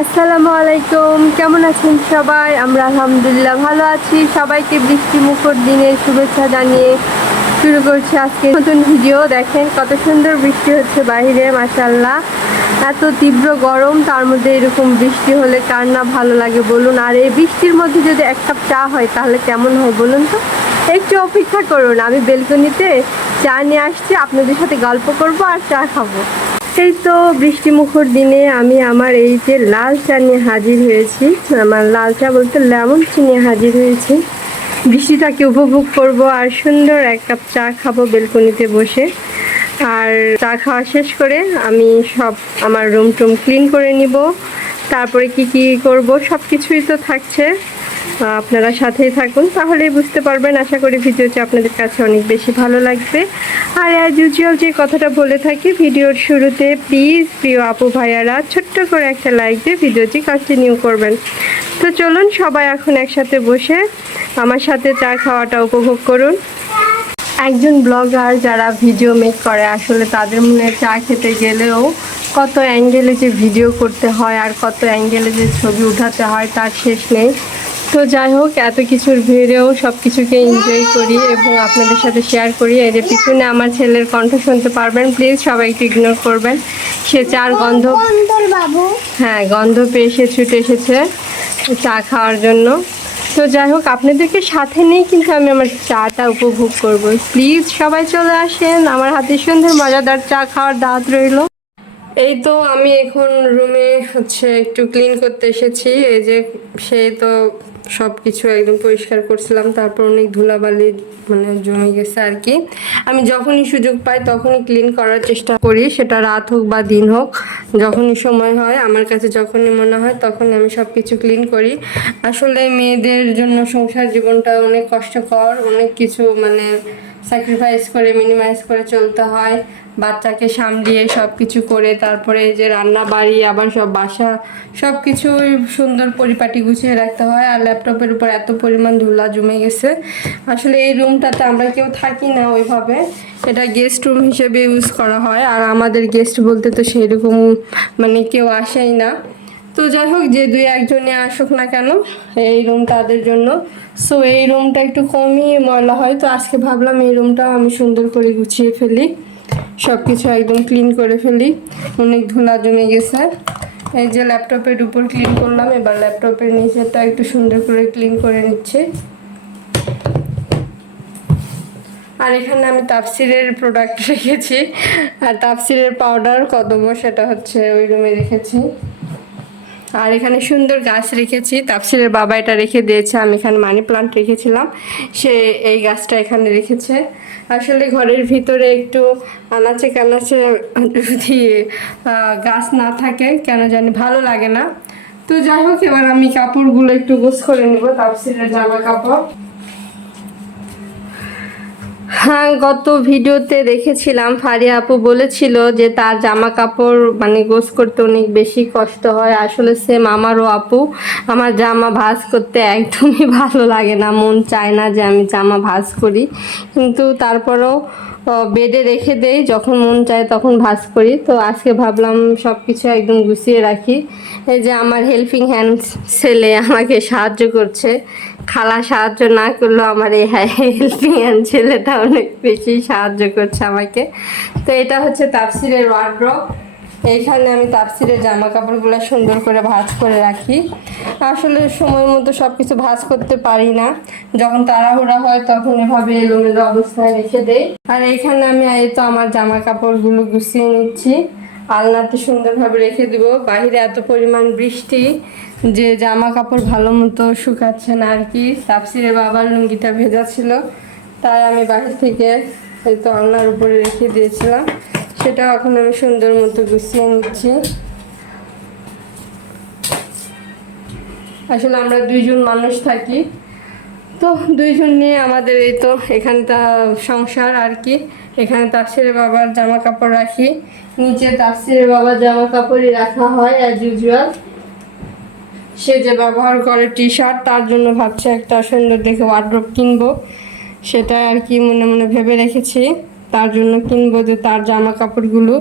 আসসালামু আলাইকুম। কেমন আছেন সবাই? আমরা আলহামদুলিল্লাহ ভালো আছি। সবাইকে বৃষ্টি মুখর দিনের শুভেচ্ছা জানিয়ে শুরু করছি আজকে নতুন ভিডিও। দেখেন কত সুন্দর বৃষ্টি হচ্ছে বাইরে মাসাল্লাহ এত তীব্র গরম, তার মধ্যে এরকম বৃষ্টি হলে কার না ভালো লাগে বলুন। আর এই বৃষ্টির মধ্যে যদি এক কাপ চা হয়, তাহলে কেমন হয় বলুন তো? একটু অপেক্ষা করুন। আমি বেলকনিতে চা নিয়ে আসছি, আপনাদের সাথে গল্প করব আর চা খাব। এই তো বৃষ্টি মুখর দিনে আমি আমার এই যে লাল চা নিয়ে হাজির হয়েছি। আমার লাল চা বলতে লেমন চা নিয়ে হাজির হয়েছি। বৃষ্টিটাকে উপভোগ করব আর সুন্দর এক কাপ চা খাব বেলকনিতে বসে। আর চা খাওয়া শেষ করে আমি সব আমার রুম টুম ক্লিন করে নিব। তারপরে কি কি করব সব কিছুই তো থাকছে। আপনারা সাথেই থাকুন, তাহলেই বুঝতে পারবেন। আশা করি ভিডিওটি আপনাদের কাছে অনেক বেশি ভালো লাগবে। আর অ্যাজ ইউজুয়াল যে কথাটা বলে থাকি, ভিডিওর শুরুতে প্লিজ প্রিয় আপু ভাইয়ারা, ছোট্ট করে একটা লাইক দিয়ে ভিডিওটি কন্টিনিউ করবেন। তো চলুন, সবাই এখন একসাথে বসে আমার সাথে চা খাওয়াটা উপভোগ করুন। একজন ব্লগার যারা ভিডিও মেক করে, আসলে তাদের মনে চা খেতে গেলেও কত অ্যাঙ্গেলে যে ভিডিও করতে হয় আর কত অ্যাঙ্গেলে যে ছবি উঠাতে হয়, তার শেষ নেই। তো যাই হোক এত কিছুর ভিড়েও সব কিছুকে এনজয় করি এবং আপনাদের সাথে শেয়ার করি। এর পিছনে আমার ছেলের কণ্ঠ শুনতে পারবেন প্লিজ সবাই একটু ইগনোর করবেন। সে চার গন্ধ বাবু। হ্যাঁ গন্ধ পেয়ে সে ছুটে এসেছে চা খাওয়ার জন্য। তো যাই হোক আপনাদেরকে সাথে নিয়ে কিন্তু আমি আমার চাটা উপভোগ করব। প্লিজ সবাই চলে আসেন আমার হাতে সুন্দর মজাদার চা খাওয়ার দাওয়াত রইল। এই তো আমি এখন রুমে হচ্ছে একটু ক্লিন করতে এসেছি। এই যে সেই তো সব কিছু একদম পরিষ্কার করছিলাম, তারপর অনেক ধুলাবালি মানে জমে গেছে আর কি। আমি যখনই সুযোগ পাই তখনই ক্লিন করার চেষ্টা করি, সেটা রাত হোক বা দিন হোক, যখনই সময় হয়, আমার কাছে যখনই মনে হয় তখন আমি সব কিছু ক্লিন করি। আসলে মেয়েদের জন্য সংসার জীবনটা অনেক কষ্টকর, অনেক কিছু মানে স্যাক্রিফাইস করে মিনিমাইজ করে চলতে হয়। বাচ্চাকে সামলিয়ে সব কিছু করে, তারপরে যে রান্না বাড়ি, আবার সব বাসা সব কিছুই সুন্দর পরিপাটি গুছিয়ে রাখতে হয়। আর ল্যাপটপের উপর এত পরিমাণ ধুলা জমে গেছে। আসলে এই রুমটাতে আমরা কেউ থাকি না ওইভাবে। এটা গেস্ট রুম হিসেবে ইউজ করা হয়। আর আমাদের গেস্ট বলতে তো সেরকম মানে কেউ আসেই না। তো যাই হোক, যে দুই একজনে আসুক না কেন, এই রুম তাদের জন্য। সো এই রুমটা একটু কমই ময়লা হয়। তো আজকে ভাবলাম এই রুমটাও আমি সুন্দর করে গুছিয়ে ফেলি। সব কিছু একদম ক্লিন করে ফেলি। অনেক ধুলা জমে গেছে। এই যে ল্যাপটপের উপর ক্লিন করলাম, এবার ল্যাপটপের নিচেটা একটু সুন্দর করে ক্লিন করে নিচ্ছে। আর এখানে আমি তাপসিরের প্রোডাক্ট রেখেছি। আর তাপসিরের পাউডার কদম সেটা হচ্ছে ওই রুমে রেখেছি। আর এখানে সুন্দর গাছ রেখেছি। তাপসিরের বাবা এটা রেখে দিয়েছে, আমি এখানে মানি প্লান্ট রেখেছিলাম। সে এই গাছটা এখানে রেখেছে। আসলে ঘরের ভিতরে একটু আনাচে কানাচে যদি গাছ না থাকে, কেন জানি ভালো লাগে না। তো যাই হোক, এবার আমি কাপড়গুলো একটু গোস করে নেব তাপসিরের জামা কাপড়। হ্যাঁ গত ভিডিওতে দেখেছিলাম, ফারিয়া আপু বলেছিল যে তার জামা কাপড় মানে গোস করতে অনেক বেশি কষ্ট হয়। আসলে সেম আমারও আপু। আমার জামা ভাজ করতে একদমই ভালো লাগে না। মন চায় না যে আমি জামা ভাজ করি। কিন্তু তারপরেও বেডে রেখে দেই। যখন মন চায় তখন ভাজ করি। তো আজকে ভাবলাম সব কিছু একদম গুছিয়ে রাখি। এই যে আমার হেল্পিং হ্যান্ড ছেলে আমাকে সাহায্য করছে। খালা সাহায্য না করলেও আমার এই হেল্পিং হ্যান্ড ছেলেটা অনেক বেশি সাহায্য করছে আমাকে। তো এটা হচ্ছে তাপসিরের ওয়ার্ড্রপ এইখানে আমি তাপসিরের জামা কাপড়গুলো সুন্দর করে ভাঁজ করে রাখি। আসলে সময় মতো সব কিছু ভাঁজ করতে পারি না। যখন তাড়াহুড়া হয় তখন এভাবে এলোমেলো অবস্থায় রেখে দেই। আর এইখানে আমি এই তো আমার জামা কাপড়গুলো গুছিয়ে নিচ্ছি। আলনাতে সুন্দরভাবে রেখে দিব। বাইরে এত পরিমাণ বৃষ্টি, যে জামা কাপড় ভালো মতো শুকাচ্ছে না আর কি। তাপসিরে বাবার লুঙ্গিটা ভেজা ছিল, তাই আমি বাহির থেকে এই তো আলনার উপরে রেখে দিয়েছিলাম। সেটাও এখন আমি সুন্দর মতো গুছিয়ে নিচ্ছি। আসলে আমরা দুইজন মানুষ থাকি। তো দুইজন নিয়ে আমাদের এই তো এখানটা সংসার আর কি। এখানে তাফসিরের বাবার জামা কাপড় রাখি, নিচে তাফসিরের বাবার জামা কাপড়ই রাখা হয় অ্যাজ ইউজুয়াল সে যে ব্যবহার করে টি শার্ট তার জন্য ভাবছি একটা সুন্দর দেখে ওয়ার্ড্রপ কিনবো। সেটা আর কি মনে মনে ভেবে রেখেছি। তার জন্য কিনবো যে তার জামা কাপড়গুলো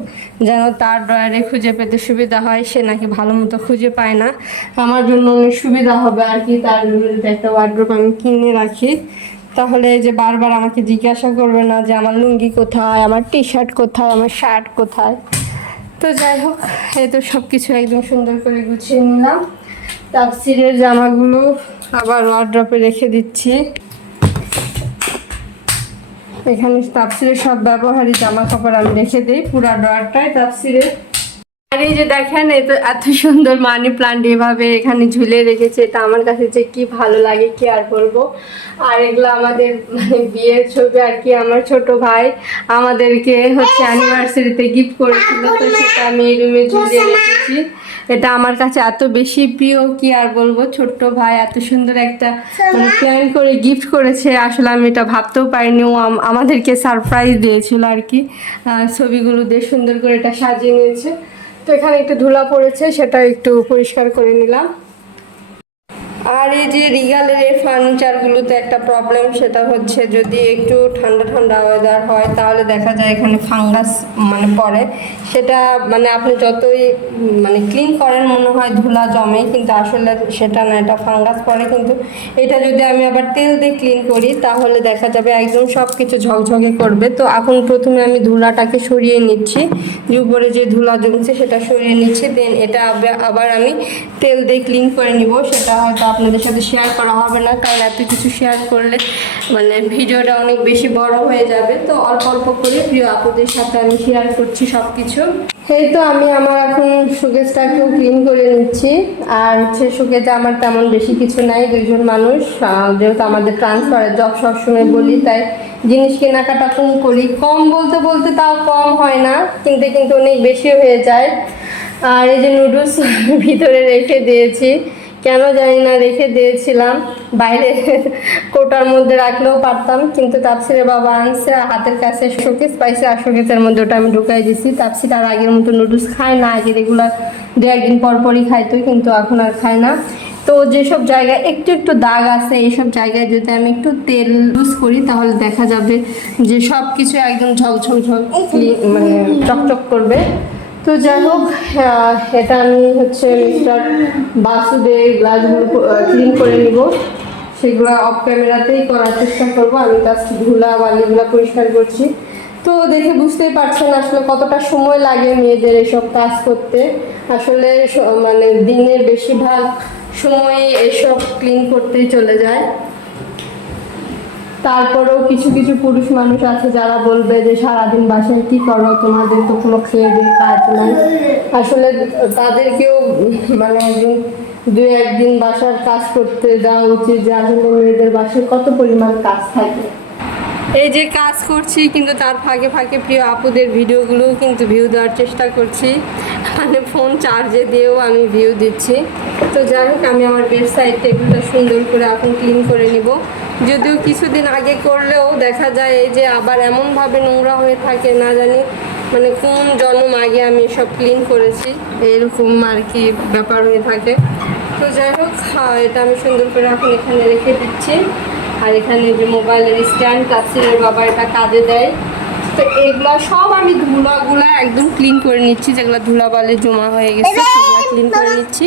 যেন তার ড্রয়ারে খুঁজে পেতে সুবিধা হয়। সে নাকি ভালো মতো খুঁজে পায় না। আমার জন্য অনেক সুবিধা হবে আর কি। তার জন্য একটা ওয়ার্ড্রোপ আমি কিনে রাখি তাহলে যে বারবার আমাকে জিজ্ঞাসা করবে না যে আমার লুঙ্গি কোথায়, আমার টি শার্ট কোথায়, আমার শার্ট কোথায়? তো যাই হোক, এই তো সব কিছু একদম সুন্দর করে গুছিয়ে নিলাম। তাফসিরের জামাগুলো আবার ওয়ার্ড্রপে রেখে দিচ্ছি। এখানে তাফসিরের সব ব্যবহারী জামা কাপড় আমি রেখে দিই, পুরা ড্রয়ারটাই তাফসিরের। আর এই যে দেখেন এই তো এত সুন্দর মানি প্লান্ট এভাবে এখানে ঝুলে রেখেছে। এটা আমার কাছে যে কি ভালো লাগে, কি আর বলব? আর এগুলো আমাদের মানে বিয়ের ছবি আর কি, আমার ছোট ভাই আমাদেরকে হচ্ছে অ্যানিভার্সারিতে গিফট করেছিল। তো সেটা আমি এই রুমে ঝুলিয়ে রেখেছি। এটা আমার কাছে এত বেশি প্রিয়, কি আর বলব? ছোট্ট ভাই এত সুন্দর একটা মানে প্ল্যান করে গিফট করেছে। আসলে আমি এটা ভাবতেও পারিনি। ও আম- আমাদেরকে সারপ্রাইজ দিয়েছিল আর কি। ছবিগুলো দিয়ে সুন্দর করে এটা সাজিয়ে নিয়েছে। তো এখানে একটু ধুলা পড়েছে সেটা একটু পরিষ্কার করে নিলাম। আর এই যে রিগালের এই ফার্নিচারগুলোতে একটা প্রবলেম সেটা হচ্ছে যদি একটু ঠান্ডা ঠান্ডা ওয়েদার হয়, তাহলে দেখা যায় এখানে ফাঙ্গাস মানে পড়ে। সেটা মানে আপনি যতই মানে ক্লিন করেন, মনে হয় ধুলা জমে, কিন্তু আসলে সেটা না, এটা ফাঙ্গাস পড়ে। কিন্তু এটা যদি আমি আবার তেল দিয়ে ক্লিন করি, তাহলে দেখা যাবে একদম সব কিছু ঝকঝকে করবে। তো এখন প্রথমে আমি ধুলাটাকে সরিয়ে নিচ্ছি। যে উপরে যে ধুলা জমছে, সেটা সরিয়ে নিচ্ছি। দেন এটা আবার- আমি তেল দিয়ে ক্লিন করে নিব। সেটা হয়তো আপনাদের সাথে শেয়ার করা হবে না, কারণ এত কিছু শেয়ার করলে মানে ভিডিওটা অনেক বেশি বড় হয়ে যাবে। তো অল্প অল্প করে প্রিয় আপুদের সাথে আমি শেয়ার করছি সব কিছু এই তো আমি আমার এখন সুকেজটাকেও ক্লিন করে নিচ্ছি। আর হচ্ছে সুকেজে আমার তেমন বেশি কিছু নাই, দুইজন মানুষ। যেহেতু আমাদের ট্রান্সফারের জব সবসময় বলি, তাই জিনিস কেনাকাটা কম করি। কম বলতে বলতে তাও কম হয় না, কিনতে কিন্তু অনেক বেশি হয়ে যায়। আর এই যে নুডলস ভিতরে রেখে দিয়েছি। কেন জানি না, রেখে দিয়েছিলাম। বাইরে কোটার মধ্যে রাখলেও পারতাম, কিন্তু তাপসিরে বাবা আনছে, হাতের কাছে শোকেস পাইছে, আর শোকেসের মধ্যে ওটা আমি ঢুকাই দিছি। তাপসির আর আগের মতো নুডলস খায় না, আগে রেগুলার দু একদিন পর পরই খাইতো কিন্তু এখন আর খায় না। তো যেসব জায়গায় একটু একটু দাগ আছে, এইসব জায়গায় যদি আমি একটু তেল ইউজ করি, তাহলে দেখা যাবে যে সব কিছু একদম ঝকঝক ঝক মানে চকচক করবে। তো যাই হোক এটা আমি হচ্ছে মিস্টার বাসুদে গ্লাসগুলো ক্লিন করে নিব। সেগুলো অফ ক্যামেরাতেই করার চেষ্টা করব। আমি তার ধুলা, বালিগুলো পরিষ্কার করছি। তো দেখে বুঝতেই পারছেন আসলে কতটা সময় লাগে মেয়েদের এসব কাজ করতে। আসলে মানে দিনের বেশিরভাগ সময় এসব ক্লিন করতেই চলে যায়। তারপরেও কিছু কিছু পুরুষ মানুষ আছে যারা বলবে যে সারাদিন বাসায় কি করো? তোমাদের তো কোনো খেয়ে দিয়ে কাজ নাই। আসলে তাদেরকেও মানে একদিন দু একদিন বাসার কাজ করতে যাওয়া উচিত যে আসলে মেয়েদের বাসায় কত পরিমাণ কাজ থাকে। এই যে কাজ করছি, কিন্তু তার ফাঁকে ফাঁকে প্রিয় আপুদের ভিডিওগুলোও কিন্তু ভিউ দেওয়ার চেষ্টা করছি। মানে ফোন চার্জে দিয়েও আমি ভিউ দিচ্ছি। তো যাই হোক, আমি আমার ওয়েবসাইট টেবিলটা সুন্দর করে এখন ক্লিন করে নিব। যদিও কিছুদিন আগে করলেও দেখা যায় এই যে আবার এমনভাবে নোংরা হয়ে থাকে, না জানি মানে কোন জন্ম আগে আমি সব ক্লিন করেছি, এরকম আর কি ব্যাপার হয়ে থাকে। তো যাই হোক এটা আমি সুন্দর করে এখন এখানে রেখে দিচ্ছি। আর এখানে যে মোবাইলের স্ট্যান্ড কাছের বাবা এটা কাজে দেয়। তো এগুলো সব আমি ধুলাগুলা একদম ক্লিন করে নিচ্ছি, যেগুলো ধুলাবালি জমা হয়ে গেছে। ক্লিন করে নিচ্ছি।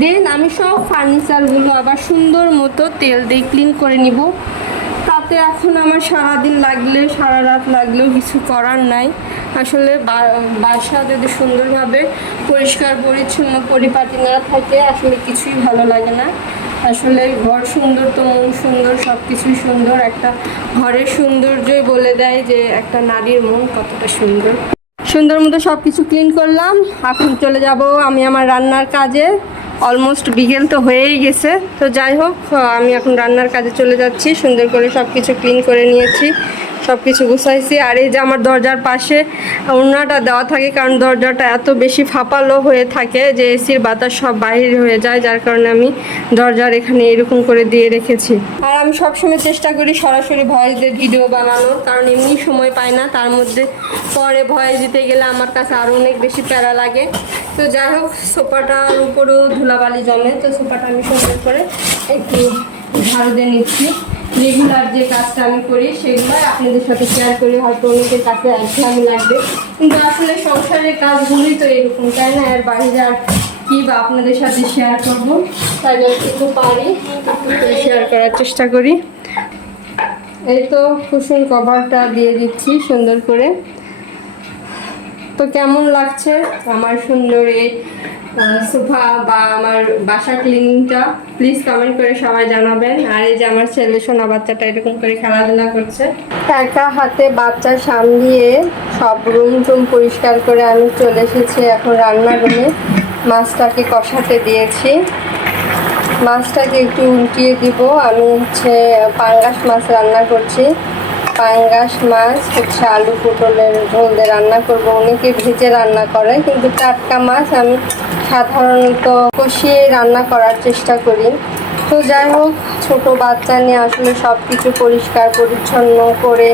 দেন আমি সব ফার্নিচারগুলো আবার সুন্দর মতো তেল দিয়ে ক্লিন করে নিব। তাতে এখন আমার সারাদিন লাগলে, সারা রাত লাগলেও কিছু করার নাই। আসলে বাসা যদি সুন্দরভাবে পরিষ্কার, পরিচ্ছন্ন, পরিপাটি না থাকে, আসলে কিছুই ভালো লাগে না। আসলে ঘর সুন্দর তো, মন সুন্দর সব কিছুই সুন্দর। একটা ঘরের সৌন্দর্যই বলে দেয় যে একটা নারীর মন কতটা সুন্দর। সুন্দর মতো সব কিছু ক্লিন করলাম। এখন চলে যাব আমি আমার রান্নার কাজে। অলমোস্ট বিকেল তো হয়েই গেছে। তো যাই হোক, আমি এখন রান্নার কাজে চলে যাচ্ছি। সুন্দর করে সব কিছু ক্লিন করে নিয়েছি। সব কিছু গুছাইছি। আর এই যে আমার দরজার পাশে ওড়নাটা দেওয়া থাকে, কারণ দরজাটা এত বেশি ফাঁপালো হয়ে থাকে যে এসির বাতাস সব বাইরে হয়ে যায়, যার কারণে আমি দরজার এখানে এরকম করে দিয়ে রেখেছি। আর আমি সবসময় চেষ্টা করি সরাসরি ভয়েস দিয়ে ভিডিও বানানোর কারণ এমনি সময় পাই না। তার মধ্যে পরে ভয়েস দিতে গেলে আমার কাছে আরও অনেক বেশি প্যারা লাগে। তো যাই হোক, সোফাটার উপরেও ধুলাবালি জমে, তো সোফাটা আমি সুন্দর করে একটু ঝাড়ু দিয়ে নিচ্ছি। রেগুলার যে কাজটা আমি করি সেগুলো আপনাদের সাথে শেয়ার করি। হয়তো অনেকের কাছে একঘেয়ামি লাগবে। কিন্তু আসলে সংসারের কাজগুলি তো এরকম, তাই না? আর বাইরে আর কি বা আপনাদের সাথে শেয়ার করব? তাই যতটুকু পারি শেয়ার করার চেষ্টা করি। এই তো, কুসুম কভারটা দিয়ে দিচ্ছি সুন্দর করে। তো কেমন লাগছে আমার সুন্দর এই সোফা বা আমার বাসা ক্লিনিংটা প্লিজ কমেন্ট করে সবাই জানাবেন। আর এই যে আমার ছেলে সোনা বাচ্চাটা এরকম করে খেলাধুলা করছে। একা হাতে বাচ্চা সামলিয়ে সব রুম টুম পরিষ্কার করে আমি চলে এসেছি এখন রান্নার রুমে মাছটাকে কষাতে দিয়েছি। মাছটাকে একটু উল্টিয়ে দিব। আমি হচ্ছে পাঙ্গাস মাছ রান্না করছি। পাঙ্গাস, মাছ, হচ্ছে আলু, পটলের ঝোল দিয়ে রান্না করব। অনেকে ভেজে রান্না করে, কিন্তু টাটকা মাছ আমি সাধারণত কষিয়ে রান্না করার চেষ্টা করি। তো যাই হোক, ছোটো বাচ্চা নিয়ে আসলে সব কিছু পরিষ্কার, পরিচ্ছন্ন করে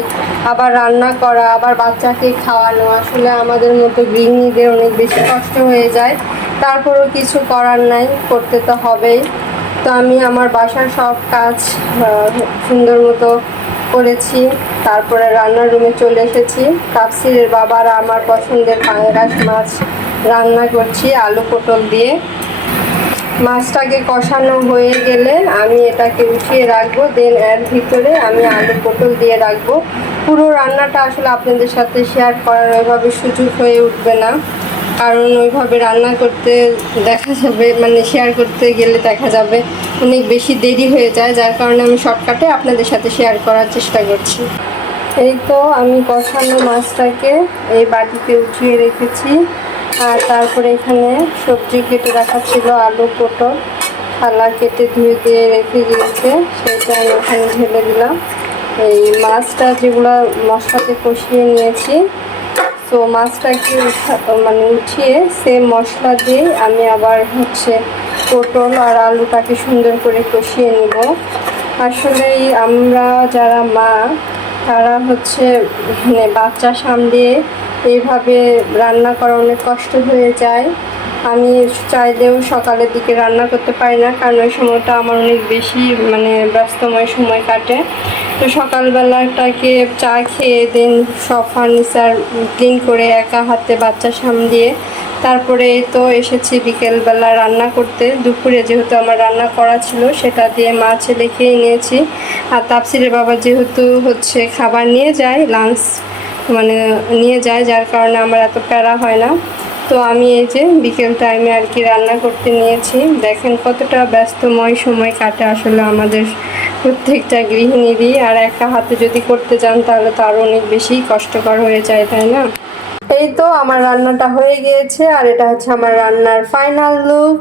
আবার রান্না করা, আবার বাচ্চাকে খাওয়ানো, আসলে আমাদের মতো গৃহিণীদের অনেক বেশি কষ্ট হয়ে যায়। তারপরেও কিছু করার নাই, করতে তো হবেই। তো আমি আমার বাসার সব কাজ সুন্দর মতো করেছি, তারপরে রান্নার রুমে চলে এসেছি। তাপসিরের বাবার আমার পছন্দের পাঙ্গাস মাছ রান্না করছি, আলু পটল দিয়ে। মাছটাকে কষানো হয়ে গেলে আমি এটাকে উঠিয়ে রাখব দেন এর ভিতরে আমি আলু পটল দিয়ে রাখব। পুরো রান্নাটা আসলে আপনাদের সাথে শেয়ার করার ওইভাবে সুযোগ হয়ে উঠবে না। কারণ ওইভাবে রান্না করতে দেখা যাবে মানে শেয়ার করতে গেলে দেখা যাবে অনেক বেশি দেরি হয়ে যায়, যার কারণে আমি শর্টকাটে আপনাদের সাথে শেয়ার করার চেষ্টা করছি। এই তো আমি কষানো মাছটাকে এই বাটিতে উঠিয়ে রেখেছি। আর তারপরে এখানে সবজি কেটে রাখা ছিল, আলু, পটল। থালা কেটে ধুয়ে দিয়ে রেখে দিয়েছে, সেটা আমি এখানে ঢেলে দিলাম। এই মাছটা যেগুলো মশলাতে কষিয়ে নিয়েছি, তো মাছটাকে মানে উঠিয়ে সে মশলা দিয়ে আমি আবার হচ্ছে পটল আর আলুটাকে সুন্দর করে কষিয়ে নিব। আসলে আমরা যারা মা, তারা হচ্ছে মানে বাচ্চা সামলে এইভাবে রান্না করা অনেক কষ্ট হয়ে যায়। আমি চাইলেও সকালের দিকে রান্না করতে পারি না, কারণ ওই সময়টা আমার অনেক বেশি মানে ব্যস্তময় সময় কাটে। তো সকালবেলাটাকে চা খেয়ে দেন সব ফার্নিচার ক্লিন করে একা হাতে বাচ্চা সামলিয়ে। তারপরে তো এসেছি বিকেলবেলা রান্না করতে। দুপুরে যেহেতু আমার রান্না করা ছিল, সেটা দিয়ে মা ছেলে খেয়ে নিয়েছি। আর তাপসিরের বাবা যেহেতু হচ্ছে খাবার নিয়ে যায় লাঞ্চ মানে নিয়ে যায়, যার কারণে আমার এত প্যারা হয় না। তো আমি এই যে বিকেল টাইমে আর কি রান্না করতে নিয়েছি। দেখেন কতটা ব্যস্তময় সময় কাটে আসলে আমাদের প্রত্যেকটা গৃহিণীরই। আর একা হাতে যদি করতে যান তাহলে তো আরও অনেক বেশি কষ্টকর হয়ে যায়, তাই না? এই তো আমার রান্নাটা হয়ে গিয়েছে, আর এটা হচ্ছে আমার রান্নার ফাইনাল লুক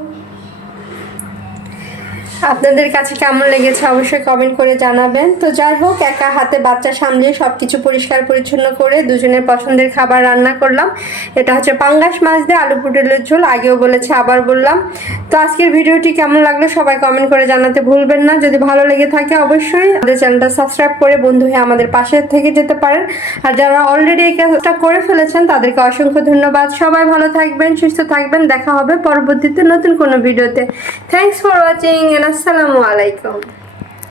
আপনাদের কাছে কেমন লেগেছে অবশ্যই কমেন্ট করে জানাবেন। তো যাই হোক, একা হাতে বাচ্চা সামলিয়ে সব কিছু পরিষ্কার পরিচ্ছন্ন করে দুজনের পছন্দের খাবার রান্না করলাম। এটা হচ্ছে পাঙ্গাস মাছ দিয়ে আলু পটলের ঝোল, আগেও বলেছে, আবার বললাম। তো আজকের ভিডিওটি কেমন লাগল সবাই কমেন্ট করে জানাতে ভুলবেন না। যদি ভালো লেগে থাকে অবশ্যই আমাদের চ্যানেলটা সাবস্ক্রাইব করে বন্ধু হয়ে আমাদের পাশে থেকে যেতে পারেন। আর যারা অলরেডি এই কাজটা করে ফেলেছেন, তাদেরকে অসংখ্য ধন্যবাদ। সবাই ভালো থাকবেন, সুস্থ থাকবেন। দেখা হবে পরবর্তীতে নতুন কোনো ভিডিওতে। থ্যাংকস ফর ওয়াচিং আসসালামু আলাইকুম।